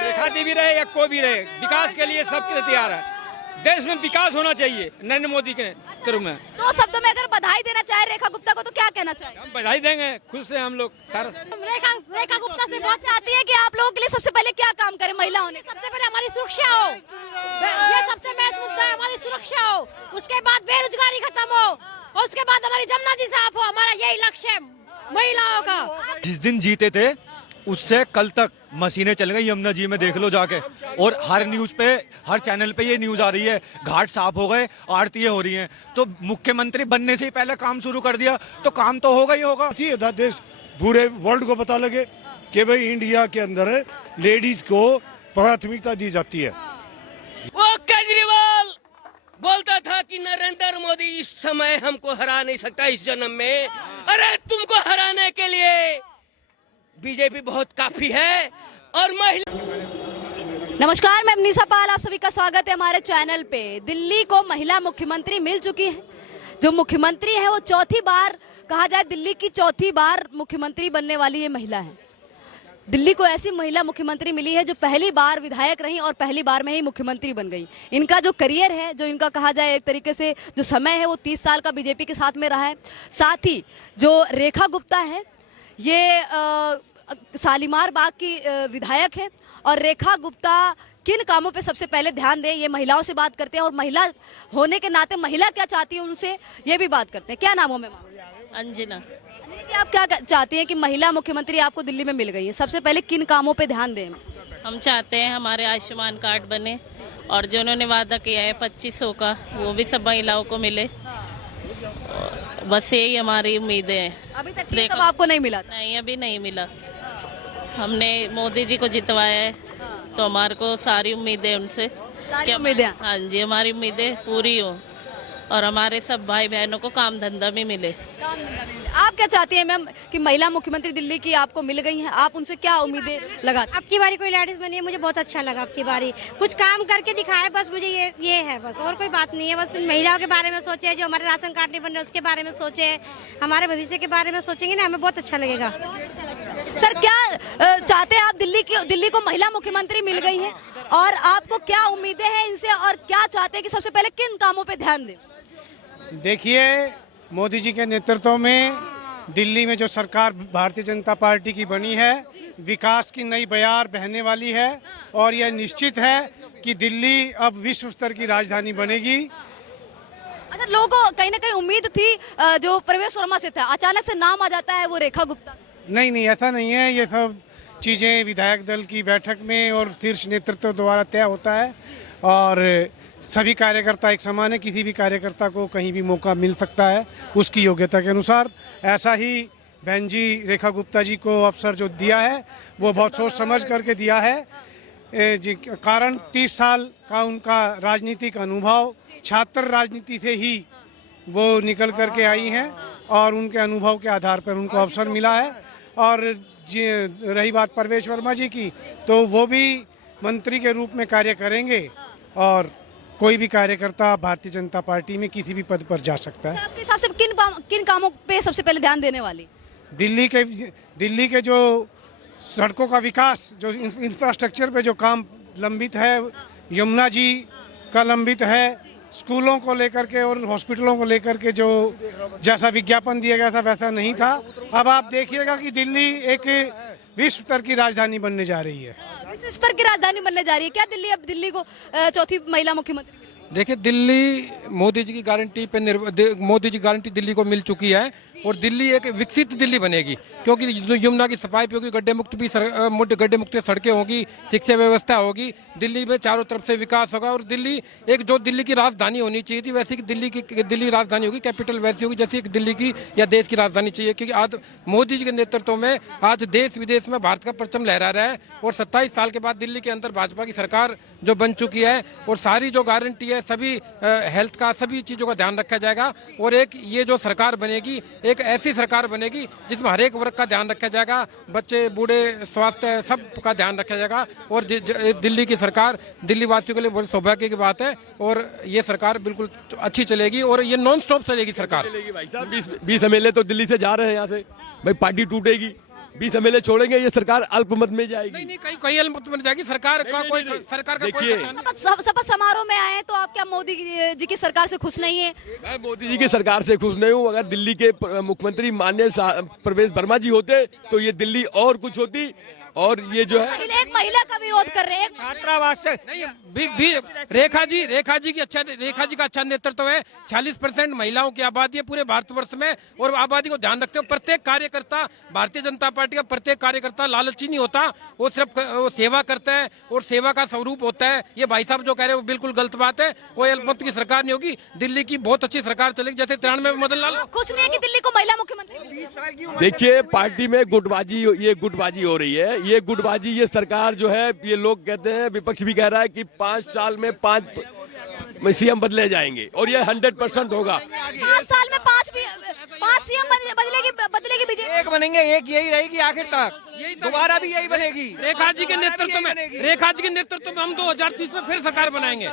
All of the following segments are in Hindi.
रेखा देवी रहे या कोई भी रहे, विकास के लिए सबके तैयार है। देश में विकास होना चाहिए नरेंद्र मोदी के तरफ में। तो शब्दों में अगर बधाई देना चाहे रेखा गुप्ता को तो क्या कहना चाहे? हम बधाई देंगे, खुश हैं हम लोग सारा। रेखा गुप्ता से बहुत चाहती है कि आप लोगों के लिए सबसे पहले क्या काम करें महिलाओं ने? सबसे पहले हमारी सुरक्षा हो, ये सबसे महत्वपूर्ण मुद्दा है, हमारी सुरक्षा हो। उसके बाद बेरोजगारी खत्म हो और उसके बाद हमारी जमुना जी साफ हो। हमारा यही लक्ष्य है महिलाओं का। जिस दिन जीते थे उससे कल तक मशीनें चल गई यमुना जी में, देख लो जाके। और हर न्यूज पे, हर चैनल पे ये न्यूज आ रही है, घाट साफ हो गए, आरतियां हो रही हैं। तो मुख्यमंत्री बनने से ही पहले काम शुरू कर दिया तो काम तो होगा ही होगा। देश पूरे वर्ल्ड को पता लगे कि भाई इंडिया के अंदर लेडीज को प्राथमिकता दी जाती है। वो केजरीवाल बोलता था कि नरेंद्र मोदी इस समय हमको हरा नहीं सकता इस जन्म में। अरे तुमको हराने के लिए बीजेपी बहुत काफी है। और महिला नमस्कार, मैं मनीषा पाल, आप सभी का स्वागत है हमारे चैनल पे। दिल्ली को महिला मुख्यमंत्री मिल चुकी है। जो मुख्यमंत्री है वो चौथी बार, कहा जाए दिल्ली की चौथी बार मुख्यमंत्री बनने वाली ये महिला है। दिल्ली को ऐसी महिला मुख्यमंत्री मिली है जो पहली बार विधायक रही और पहली बार में ही मुख्यमंत्री बन गई। इनका जो करियर है, जो इनका कहा जाए एक तरीके से जो समय है, वो 30 साल का बीजेपी के साथ में रहा है। साथ ही जो रेखा गुप्ता है ये शालीमार बाग की विधायक है। और रेखा गुप्ता किन कामों पे सबसे पहले ध्यान दें, ये महिलाओं से बात करते हैं। और महिला होने के नाते महिला क्या चाहती है उनसे ये भी बात करते हैं। क्या नाम हो मैम? अंजना। अंजना जी, आप क्या चाहती हैं कि महिला मुख्यमंत्री आपको दिल्ली में मिल गई है, सबसे पहले किन कामों पे ध्यान दें? हम चाहते हैं हमारे आयुष्मान कार्ड बने और जो उन्होंने वादा किया है 2500 का, वो भी सब महिलाओं को मिले। बस यही हमारी उम्मीदें हैं। अभी तक ये सब आपको नहीं मिला? नहीं, अभी नहीं मिला। हमने मोदी जी को जितवाया है तो हमारे को सारी उम्मीदें उनसे, सारी उम्मीदें। हाँ जी, हमारी उम्मीदें पूरी हो और हमारे सब भाई बहनों को काम धंधा भी मिले। आप क्या चाहती हैं मैम कि महिला मुख्यमंत्री दिल्ली की आपको मिल गई हैं, आप उनसे क्या उम्मीदें लगाती? अब की बारी कोई लेडीज बनी है, मुझे बहुत अच्छा लगा। अब की बारी कुछ काम करके दिखाए, बस मुझे ये है, बस और कोई बात नहीं है। बस महिलाओं के बारे में सोचे, जो हमारे राशन कार्ड नहीं बन रहे उसके बारे में सोचे, हमारे भविष्य के बारे में सोचेंगे ना, हमें बहुत अच्छा लगेगा। सर, क्या चाहते हैं आप? दिल्ली को महिला मुख्यमंत्री मिल गई है और आपको क्या उम्मीदें हैं इनसे और क्या चाहते हैं कि सबसे पहले किन कामों पे ध्यान दें? देखिए, मोदी जी के नेतृत्व में दिल्ली में जो सरकार भारतीय जनता पार्टी की बनी है, विकास की नई बयार बहने वाली है। और यह निश्चित है कि दिल्ली अब विश्व स्तर की राजधानी बनेगी। अच्छा, लोगों को कहीं ना कहीं उम्मीद थी जो प्रवेश वर्मा से था, अचानक से नाम आ जाता है वो रेखा गुप्ता। नहीं, ऐसा नहीं है। ये सब चीज़ें विधायक दल की बैठक में और शीर्ष नेतृत्व द्वारा तय होता है। और सभी कार्यकर्ता एक समान है, किसी भी कार्यकर्ता को कहीं भी मौका मिल सकता है उसकी योग्यता के अनुसार। ऐसा ही बहन जी रेखा गुप्ता जी को अवसर जो दिया है वो बहुत सोच समझ करके दिया है। कारण 30 साल का उनका राजनीतिक अनुभव, छात्र राजनीति से ही वो निकल करके आई हैं और उनके अनुभव के आधार पर उनको अवसर मिला है। और रही बात प्रवेश वर्मा जी की, तो वो भी मंत्री के रूप में कार्य करेंगे और कोई भी कार्यकर्ता भारतीय जनता पार्टी में किसी भी पद पर जा सकता है। आपके हिसाब से किन कामों पे सबसे पहले ध्यान देने वाली? दिल्ली के जो सड़कों का विकास, जो इंफ्रास्ट्रक्चर पे जो काम लंबित है, यमुना जी का लंबित है, स्कूलों को लेकर के और हॉस्पिटलों को लेकर के जो जैसा विज्ञापन दिया गया था वैसा नहीं था। अब आप देखिएगा कि दिल्ली एक विश्व स्तर की राजधानी बनने जा रही है। विश्व स्तर की राजधानी बनने जा रही है क्या दिल्ली? अब दिल्ली को चौथी महिला मुख्यमंत्री। देखिए, दिल्ली मोदी जी की गारंटी पे मोदी जी की गारंटी दिल्ली को मिल चुकी है और दिल्ली एक विकसित दिल्ली बनेगी, क्योंकि यमुना की सफाई भी होगी, गड्ढे मुक्त सड़कें होगी, शिक्षा व्यवस्था होगी, दिल्ली में चारों तरफ से विकास होगा। और दिल्ली एक जो दिल्ली की राजधानी होनी चाहिए थी वैसी दिल्ली राजधानी होगी, कैपिटल वैसी होगी जैसी दिल्ली की या देश की राजधानी चाहिए। क्योंकि आज मोदी जी के नेतृत्व में आज देश विदेश में भारत का परचम लहरा रहा है और 27 साल के बाद दिल्ली के अंदर भाजपा की सरकार जो बन चुकी है और सारी जो गारंटी है, सभी हेल्थ का, सभी चीज़ों का ध्यान रखा जाएगा। और एक ये जो सरकार बनेगी, एक ऐसी सरकार बनेगी जिसमें हर एक वर्ग का ध्यान रखा जाएगा, बच्चे बूढ़े स्वास्थ्य सब का ध्यान रखा जाएगा। और दिल्ली की सरकार दिल्ली वासियों के लिए बड़ी सौभाग्य की बात है और ये सरकार बिल्कुल अच्छी चलेगी और ये नॉन स्टॉप चलेगी सरकार। भाई साहब 20 MLA तो दिल्ली से जा रहे हैं यहाँ से, भाई पार्टी टूटेगी 20 एमएलए छोड़ेंगे, ये सरकार अल्पमत में जाएगी। नहीं कहीं कहीं अलमत बन जाएगी सरकार का कोई सरकार का कोई देखिए, शपथ समारोह में आए हैं, तो आप क्या मोदी जी की सरकार से खुश नहीं है? मैं मोदी जी की सरकार से खुश नहीं हूँ। अगर दिल्ली के मुख्यमंत्री माननीय प्रवेश वर्मा जी होते तो ये दिल्ली और कुछ होती। और ये जो है एक महिला का विरोध कर रहे हैं। छात्रावास से नहीं रेखा जी का अच्छा नेतृत्व है। 40% महिलाओं की आबादी है पूरे भारतवर्ष में, और आबादी को ध्यान रखते हुए प्रत्येक कार्यकर्ता, भारतीय जनता पार्टी का प्रत्येक कार्यकर्ता लालची नहीं होता, वो सिर्फ वो सेवा करता है और सेवा का स्वरूप होता है। ये भाई साहब जो कह रहे हैं वो बिल्कुल गलत बात है। कोई अल्पमत की सरकार नहीं होगी, दिल्ली की बहुत अच्छी सरकार चलेगी, जैसे 93 में मदन लाल। खुश नहीं है कि दिल्ली को महिला मुख्यमंत्री? देखिए, पार्टी में गुटबाजी, ये गुटबाजी हो रही है। ये गुटबाजी, ये सरकार जो है, ये लोग कहते हैं, विपक्ष भी कह रहा है कि 5 साल में 5 सीएम बदले जाएंगे, और ये 100% होगा। 5 साल में 5 सीएम बदलेगी बीजेपी। एक बनेंगे, एक यही रहेगी आखिर तक, दोबारा भी यही बनेगी। रेखा जी के नेतृत्व में हम 2030 में फिर सरकार बनाएंगे।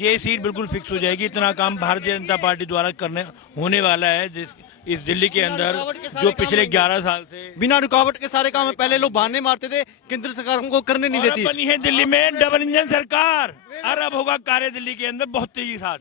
ये सीट बिल्कुल फिक्स हो जाएगी। इतना काम भारतीय जनता पार्टी द्वारा करने होने वाला है इस दिल्ली के अंदर, जो पिछले 11 साल से बिना रुकावट के सारे काम पहले लोग बहाने मारते थे, केंद्र सरकार उनको करने नहीं देती। बनी है दिल्ली में डबल इंजन सरकार, और अब होगा कार्य दिल्ली के अंदर बहुत तेजी के साथ।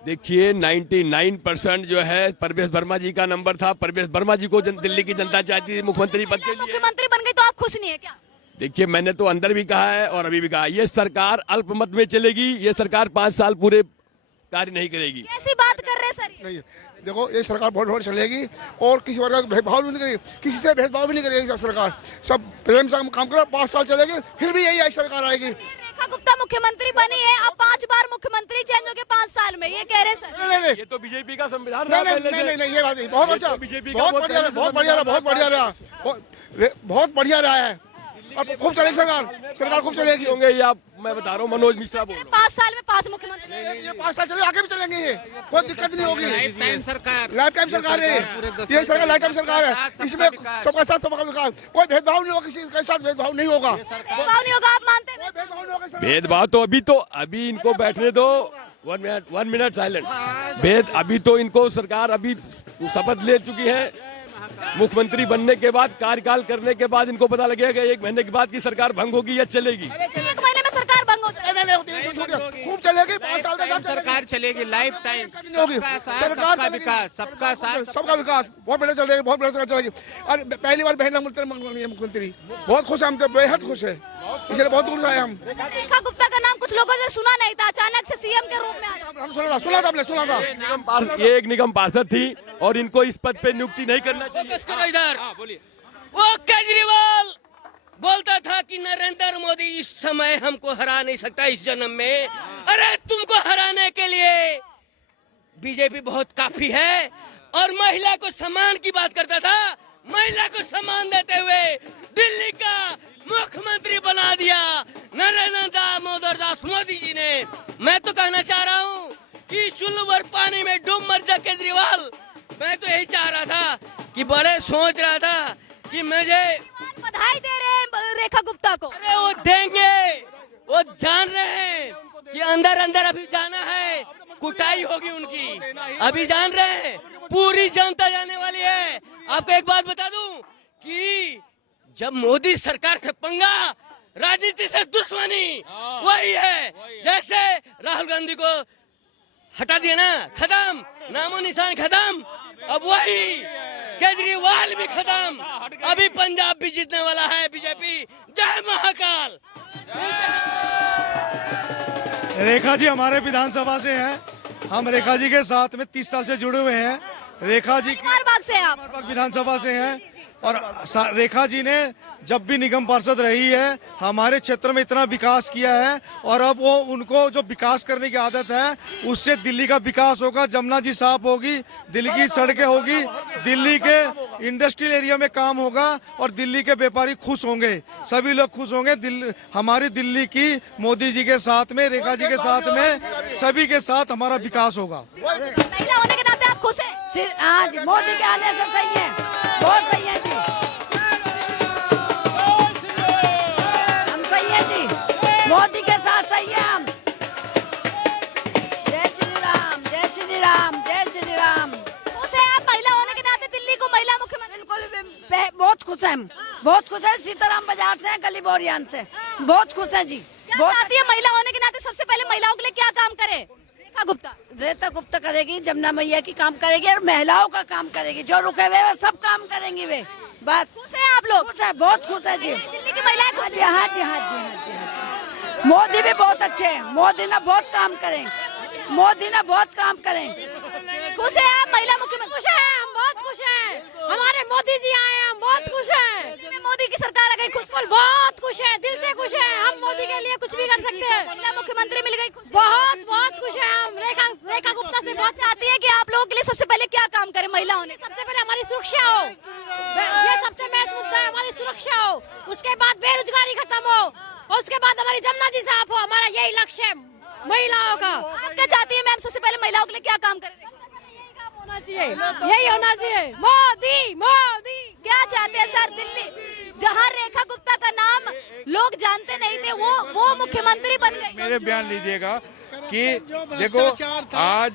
देखिए, 99% जो है प्रवेश वर्मा जी का नंबर था। प्रवेश वर्मा जी को दिल्ली की जनता चाहती थी मुख्यमंत्री पद के लिए। मुख्यमंत्री बन गई तो आप खुश नहीं है क्या? देखिए, मैंने तो अंदर भी कहा है और अभी भी कहा, ये सरकार अल्पमत में चलेगी। ये सरकार 5 साल पूरे कार्य नहीं करेगी। कैसी बात कर रहे हैं सर? नहीं, देखो, ये सरकार बहुत चलेगी और किसी वर्ग का भेदभाव नहीं करेगी, किसी से भेदभाव भी नहीं करेगी सरकार। सब प्रेम से काम करो, 5 साल चलेगी, फिर भी यही सरकार आएगी। रेखा गुप्ता मुख्यमंत्री बनी है, अब 5 बार मुख्यमंत्री चेंज हो गए 5 साल में, ये कह रहे सर। नहीं, ये तो बीजेपी का संविधान नहीं, ये बात नहीं। बहुत अच्छा, बहुत बढ़िया रहा है। अब खूब चलेगी सरकार खूब चलेगी। होंगे ये आप, मैं बता रहा हूँ, मनोज मिश्रा बोल रहा हूँ। 5 साल में 5 मुख्यमंत्री। ये 5 साल चले, आगे भी चलेंगे, ये कोई दिक्कत नहीं होगी। लाइफ टाइम सरकार है ये सरकार, लाइफ टाइम सरकार है। इसमें सबका साथ सबका विकास, कोई भेदभाव नहीं होगा, किसी के साथ भेदभाव नहीं होगा। भेदभाव नहीं होगा, आप मानते हैं? भेदभाव नहीं होगा। भेदभाव तो अभी इनको बैठने दो। 1 मिनट साइलेंट। अभी तो इनको सरकार अभी शपथ ले चुकी है। मुख्यमंत्री बनने के बाद, कार्यकाल करने के बाद इनको पता लगेगा 1 महीने के बाद की सरकार भंग होगी या चलेगी। 1 महीने में सरकार भंग हो जाएगी, खूब चलेगी, 5 साल तक सरकार चलेगी, लाइफ टाइम होगी सरकार का विकास, सबका साथ, सबका विकास बहुत बढ़िया चलेगी, बहुत बढ़िया सरकार चलेगी। और पहली बार बहन मुख्यमंत्री, बहुत खुश है, हम तो बेहद खुश है, इसलिए बहुत दूर से आए हम। रेखा गुप्ता का नाम कुछ लोगों ने सुना नहीं था, अचानक से सीएम के रूप में आ गए। हम सुना था। ये एक निगम पार्षद थी और इनको इस पद पे नियुक्ति नहीं करना चाहिए। इधर वो केजरीवाल बोलता था कि नरेंद्र मोदी इस समय हमको हरा नहीं सकता इस जन्म में। अरे तुमको हराने के लिए बीजेपी बहुत काफी है। और महिला को सम्मान की बात करता था, महिला को सम्मान देते हुए दिल्ली का मुख्यमंत्री बना दिया नरेंद्र दामोदर दास मोदी जी ने। मैं तो कहना चाह रहा हूँ कि चुल्लू भर पानी में डूब मर जा केजरीवाल। मैं तो यही चाह रहा था कि बड़े सोच रहा था कि मुझे बधाई दे रहे हैं रेखा गुप्ता को। अरे वो देंगे, वो जान रहे हैं कि अंदर अंदर अभी जाना है, कुटाई होगी उनकी, अभी जान रहे हैं, पूरी जनता जाने वाली है। आपको एक बात बता दूं कि जब मोदी सरकार से पंगा, राजनीति से दुश्मनी वही है। जैसे राहुल गांधी को हटा दिया ना, खत्म, नामो निशान खत्म। अब वही केजरीवाल भी खत्म। अभी पंजाब भी जीतने वाला है बीजेपी। जय महाकाल। रेखा जी हमारे विधानसभा से हैं, हम रेखा जी के साथ में 30 साल से जुड़े हुए हैं। रेखा जी बाग से आप विधानसभा से हैं और रेखा जी ने जब भी निगम पार्षद रही है हमारे क्षेत्र में इतना विकास किया है। और अब वो उनको जो विकास करने की आदत है उससे दिल्ली का विकास होगा, जमुना जी साफ होगी, दिल्ली की सड़कें होगी, दिल्ली के इंडस्ट्रियल एरिया में काम होगा और दिल्ली के व्यापारी खुश होंगे, सभी लोग खुश होंगे। हमारी दिल्ली की मोदी जी के साथ में, रेखा जी के साथ में, सभी के साथ हमारा विकास होगा। महिला होने के नाते आप खुश हैं? आज मोदी के आने से सही है, बहुत सही है जी, हम सही है जी, मोदी के साथ सही है हम। जय श्री राम, जय श्री राम, जय श्री राम। खुश है आप महिला होने के नाते दिल्ली को महिला मुख्यमंत्री? बिल्कुल बहुत खुश हैं हम, बहुत खुश है। सीताराम बाजार से हैं, गली बोरियान से। बहुत खुश है जी। क्या चाहती है महिला होने के नाते सबसे पहले महिलाओं के लिए क्या काम करे रेखा गुप्ता? रेखा गुप्ता करेगी, जमुना मैया की काम करेगी और महिलाओं का काम करेगी। जो रुके हुए वो सब काम करेंगी वे। बस खुश है आप लोग? खुश है, बहुत खुश है जी। दिल्ली की महिलाएं खुश जी हाँ जी हाँ जी हाँ जी हाँ। मोदी भी बहुत अच्छे हैं। मोदी ने बहुत काम करें। मोदी ने बहुत काम करें। खुश है आप महिला मुख्यमंत्री? खुश है, हम बहुत खुश हैं। हमारे मोदी जी आए हैं, हम बहुत खुश हैं। मोदी की सरकार आ गई, खुश? बहुत खुश है, दिल से खुश है। हम मोदी के लिए कुछ भी कर सकते हैं। महिला मुख्यमंत्री मिल गई, खुश? बहुत बहुत खुश है हम। रेखा गुप्ता से बहुत चाहती है कि आप लोगों के लिए सबसे पहले क्या काम करे महिला होने? सबसे पहले हमारी सुरक्षा हो। ये सबसे महत्वपूर्ण मुद्दा है, हमारी सुरक्षा हो। उसके बाद बेरोजगारी खत्म हो और उसके बाद हमारी जमुना जी साफ हो। हमारा यही लक्ष्य है महिलाओं का। आप क्या चाहती है मैम, सबसे पहले महिलाओं के लिए क्या काम करे? होना चाहिए, यही होना चाहिए। मोदी मोदी क्या चाहते हैं सर? दिल्ली जहां रेखा गुप्ता का नाम लोग जानते नहीं थे, वो मुख्यमंत्री बन गई। मेरे बयान लीजिएगा कि देखो आज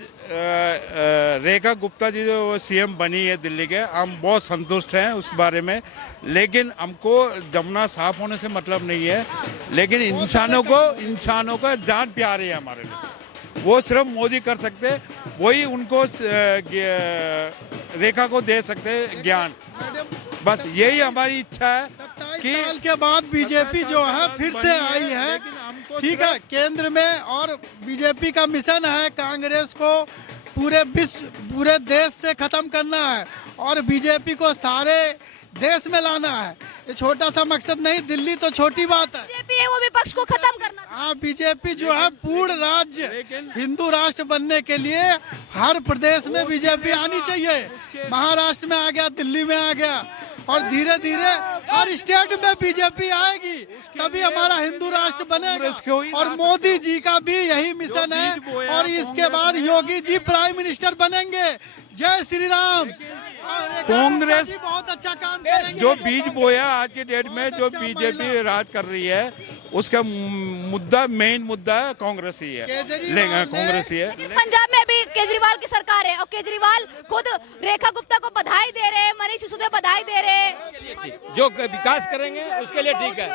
रेखा गुप्ता जी जो सीएम बनी है दिल्ली के, हम बहुत संतुष्ट हैं उस बारे में। लेकिन हमको जमुना साफ होने से मतलब नहीं है, लेकिन इंसानों का जान प्यारे है हमारे लिए। वो सिर्फ मोदी कर सकते, वही उनको रेखा को दे सकते ज्ञान। बस यही हमारी इच्छा है कि 27 साल के बाद बीजेपी जो है फिर से आई है, ठीक है, केंद्र में। और बीजेपी का मिशन है कांग्रेस को पूरे देश से खत्म करना है और बीजेपी को सारे देश में लाना है। ये छोटा सा मकसद नहीं, दिल्ली तो छोटी बात है। बीजेपी है वो विपक्ष को खत्म करना। हाँ, बीजेपी जो है पूर्ण राज्य हिंदू राष्ट्र बनने के लिए हर प्रदेश में बीजेपी आनी चाहिए। महाराष्ट्र में आ गया, दिल्ली में आ गया और धीरे धीरे हर स्टेट में बीजेपी आएगी, तभी हमारा हिंदू राष्ट्र बनेगा। और मोदी जी का भी यही मिशन है और इसके बाद योगी जी प्राइम मिनिस्टर बनेंगे। जय श्री राम। कांग्रेस बहुत अच्छा काम करेंगे। जो बीज बोया आज के डेट में, जो बीजेपी राज कर रही है, उसका मेन मुद्दा कांग्रेस ही है, कांग्रेस ही है। पंजाब में अभी केजरीवाल की सरकार है और केजरीवाल खुद रेखा गुप्ता को बधाई दे रहे हैं, मनीष सिसोदिया बधाई दे रहे हैं। जो विकास करेंगे उसके लिए ठीक है,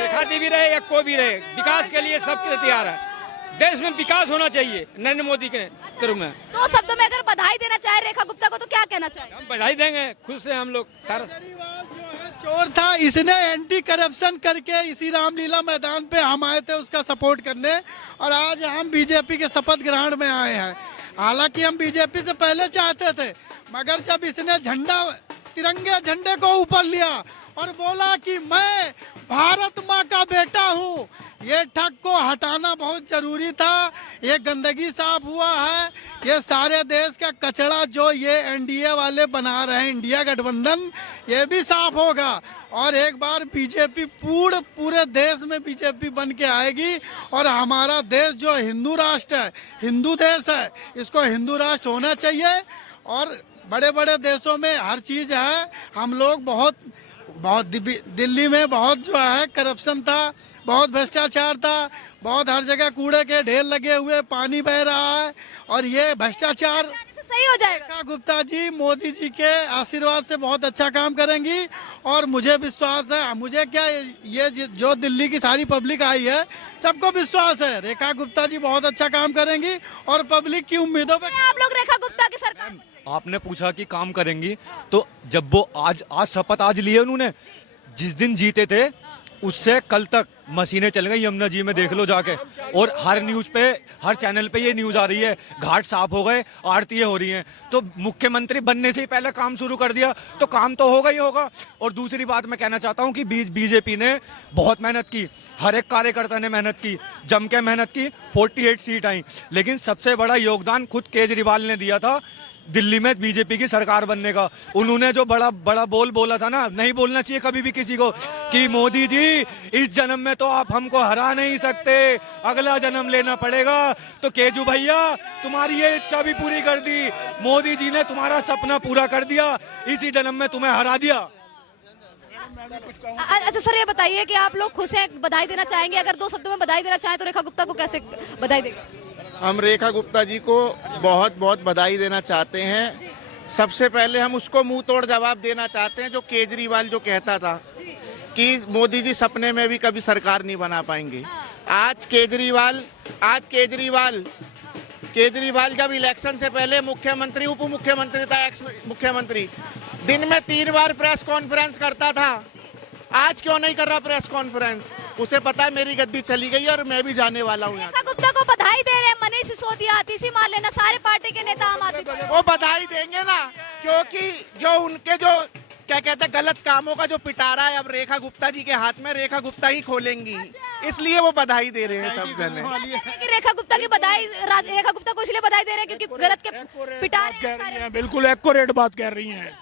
रेखा दी भी रहे या कोई भी रहे, विकास के लिए सबके लिए तैयार है। देश में विकास होना चाहिए नरेंद्र मोदी के तरफ में। तो शब्दों में अगर बधाई देना चाहे रेखा गुप्ता को तो क्या कहना चाहिए? हम बधाई देंगे, खुश हैं हम लोग। सारा चोर था, इसने एंटी करप्शन करके इसी रामलीला मैदान पे हम आए थे उसका सपोर्ट करने और आज हम बीजेपी के शपथ ग्रहण में आए हैं। हालांकि हम बीजेपी से पहले चाहते थे, मगर जब इसने तिरंगे झंडे को ऊपर लिया और बोला कि मैं भारत माँ का बेटा हूँ, ये ठग को हटाना बहुत जरूरी था। ये गंदगी साफ हुआ है, ये सारे देश का कचरा जो ये एनडीए वाले बना रहे हैं, इंडिया गठबंधन, ये भी साफ होगा और एक बार बीजेपी पूरे देश में बीजेपी बन के आएगी और हमारा देश जो हिंदू राष्ट्र है, हिंदू देश है, इसको हिंदू राष्ट्र होना चाहिए। और बड़े बड़े देशों में हर चीज़ है, हम लोग बहुत दिल्ली में बहुत जो है करप्शन था, बहुत भ्रष्टाचार था, बहुत हर जगह कूड़े के ढेर लगे हुए, पानी बह रहा है और ये भ्रष्टाचार सही हो जाएगा। रेखा गुप्ता जी मोदी जी के आशीर्वाद से बहुत अच्छा काम करेंगी और मुझे विश्वास है, मुझे क्या, ये जो दिल्ली की सारी पब्लिक आई है सबको विश्वास है रेखा गुप्ता जी बहुत अच्छा काम करेंगी और पब्लिक की उम्मीदों पे आप लोग रेखा गुप्ता की सरकार। आपने पूछा कि काम करेंगी, तो जब वो आज शपथ आज लिए उन्होंने, जिस दिन जीते थे उससे कल तक मशीनें चल गई यमुना जी में, देख लो जाके। और हर न्यूज़ पे, हर चैनल पे ये न्यूज़ आ रही है, घाट साफ हो गए, आरतीएं हो रही हैं। तो मुख्यमंत्री बनने से ही पहले काम शुरू कर दिया तो काम तो होगा ही होगा। और दूसरी बात मैं कहना चाहता हूँ कि बीजेपी ने बहुत मेहनत की, हर एक कार्यकर्ता ने मेहनत की, जम के मेहनत की, 48 सीट आई। लेकिन सबसे बड़ा योगदान खुद केजरीवाल ने दिया था दिल्ली में बीजेपी की सरकार बनने का। उन्होंने जो बड़ा बोला था ना, नहीं बोलना चाहिए कभी भी किसी को, कि मोदी जी इस जन्म में तो आप हमको हरा नहीं सकते, अगला जन्म लेना पड़ेगा। तो केजू भैया तुम्हारी ये इच्छा भी पूरी कर दी, मोदी जी ने तुम्हारा सपना पूरा कर दिया, इसी जन्म में तुम्हें हरा दिया। अच्छा सर, ये बताइए कि आप लोग खुश हैं, बधाई देना चाहेंगे? अगर 2 शब्दों में बधाई देना चाहें तो रेखा गुप्ता को कैसे बधाई देंगे? हम रेखा गुप्ता जी को बहुत बहुत बधाई देना चाहते हैं सबसे पहले हम उसको मुंह तोड़ जवाब देना चाहते हैं जो केजरीवाल जो कहता था कि मोदी जी सपने में भी कभी सरकार नहीं बना पाएंगे। आज केजरीवाल जब इलेक्शन से पहले मुख्यमंत्री उप मुख्यमंत्री था, एक्स मुख्यमंत्री, दिन में 3 बार प्रेस कॉन्फ्रेंस करता था। आज क्यों नहीं कर रहा प्रेस कॉन्फ्रेंस? उसे पता है मेरी गद्दी चली गई और मैं भी जाने वाला हूँ। रेखा गुप्ता को बधाई दे रहे हैं मनीष सिसोदिया, तीसी मार लेना, सारे पार्टी के नेता आम आदमी पार्टी। वो बधाई देंगे ना, क्योंकि जो उनके जो क्या कहते हैं गलत कामों का जो पिटारा है अब रेखा गुप्ता जी के हाथ में, रेखा गुप्ता ही खोलेंगी, इसलिए वो बधाई दे रहे हैं सब जने। रेखा गुप्ता की बधाई, रेखा गुप्ता को इसलिए बधाई दे रहे हैं क्योंकि गलत के पिटारे हैं। बिल्कुल एक्यूरेट बात कह रही हैं।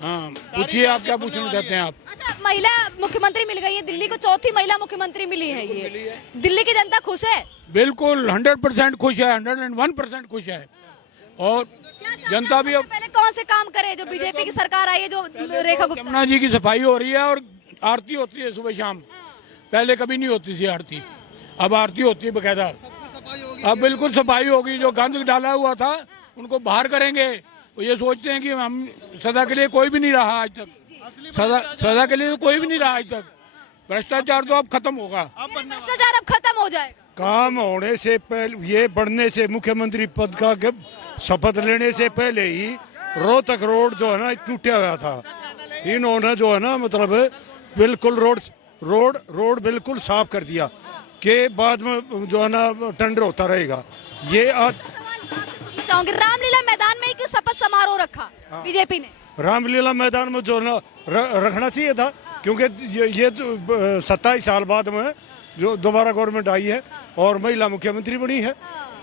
हाँ, पूछिए आप क्या पूछना चाहते हैं आप? अच्छा, महिला मुख्यमंत्री मिल गई है, दिल्ली को चौथी महिला मुख्यमंत्री मिली है। ये दिल्ली की जनता खुश है? बिल्कुल 100% खुश है, 101% खुश है। और जनता भी अब पहले कौन से काम करे जो बीजेपी की सरकार आई है, जो रेखा गुप्ता? यमुना जी की सफाई हो रही है और आरती होती है सुबह शाम। पहले कभी नहीं होती थी आरती, अब आरती होती है बकायदा। अब बिल्कुल सफाई होगी। जो गंद डाला हुआ था उनको बाहर करेंगे। वो ये सोचते हैं कि हम सदा के लिए कोई भी नहीं रहा आज तक, सदा के लिए तो कोई भी नहीं रहा आज तक। भ्रष्टाचार तो अब खत्म होगा। भ्रष्टाचार अब खत्म हो जाएगा। काम होने से पहले, ये बढ़ने से, मुख्यमंत्री पद का शपथ लेने से पहले ही रोहतक रोड जो है ना टूटा हुआ था। इन्होंने जो है ना मतलब बिल्कुल रोड बिल्कुल साफ कर दिया के बाद में जो है ना टेंडर होता रहेगा। ये आज चाहूंगी रामलीला मैदान में ही क्यों शपथ समारोह रखा बीजेपी ने? रामलीला मैदान में जो ना रखना चाहिए था, क्योंकि ये 27 साल बाद में जो दोबारा गवर्नमेंट आई है और महिला मुख्यमंत्री बनी है,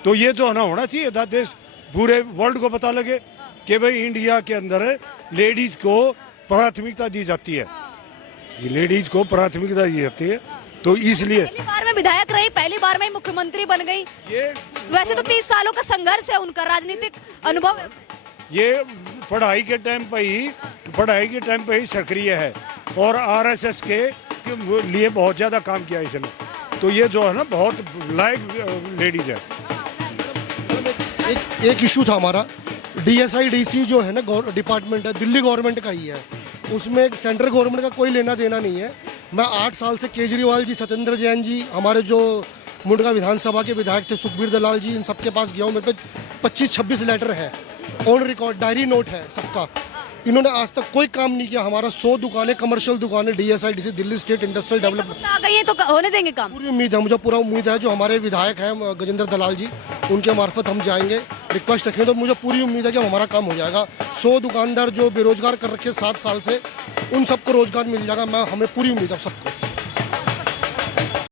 तो ये जो है ना होना चाहिए था। देश पूरे वर्ल्ड को पता लगे कि भाई इंडिया के अंदर लेडीज को प्राथमिकता दी जाती है, ये लेडीज को प्राथमिकता दी जाती है। तो इसलिए पहली बार में विधायक रही, पहली बार में ही मुख्यमंत्री बन गई। वैसे तो 30 सालों का संघर्ष है उनका, राजनीतिक अनुभव। ये पढ़ाई के टाइम पे ही सक्रिय है और आरएसएस के लिए बहुत ज्यादा काम किया इसने। तो ये जो है ना बहुत लायक लेडीज है। एक इशू था हमारा, DSI-DC जो है ना डिपार्टमेंट है, दिल्ली गवर्नमेंट का ही है, उसमें सेंट्रल गवर्नमेंट का कोई लेना देना नहीं है। मैं 8 साल से केजरीवाल जी, सत्येंद्र जैन जी, हमारे जो मुंडका विधानसभा के विधायक थे सुखबीर दलाल जी, इन सबके पास गया हूँ। मेरे पे 25-26 लेटर है, ऑन रिकॉर्ड डायरी नोट है सबका। इन्होंने आज तक कोई काम नहीं किया। हमारा 100 दुकानें, कमर्शियल दुकानें DSI-DC, Delhi state industrial development आ गई है तो होने देंगे काम। पूरी उम्मीद है, मुझे पूरा उम्मीद है। जो हमारे विधायक हैं गजेंद्र दलाल जी, उनके मार्फत हम जाएंगे, रिक्वेस्ट रखें तो मुझे पूरी उम्मीद है कि हमारा काम हो जाएगा। 100 दुकानदार जो बेरोजगार कर रखे 7 साल से, उन सबको रोजगार मिल जाएगा। हमें पूरी उम्मीद है सबको।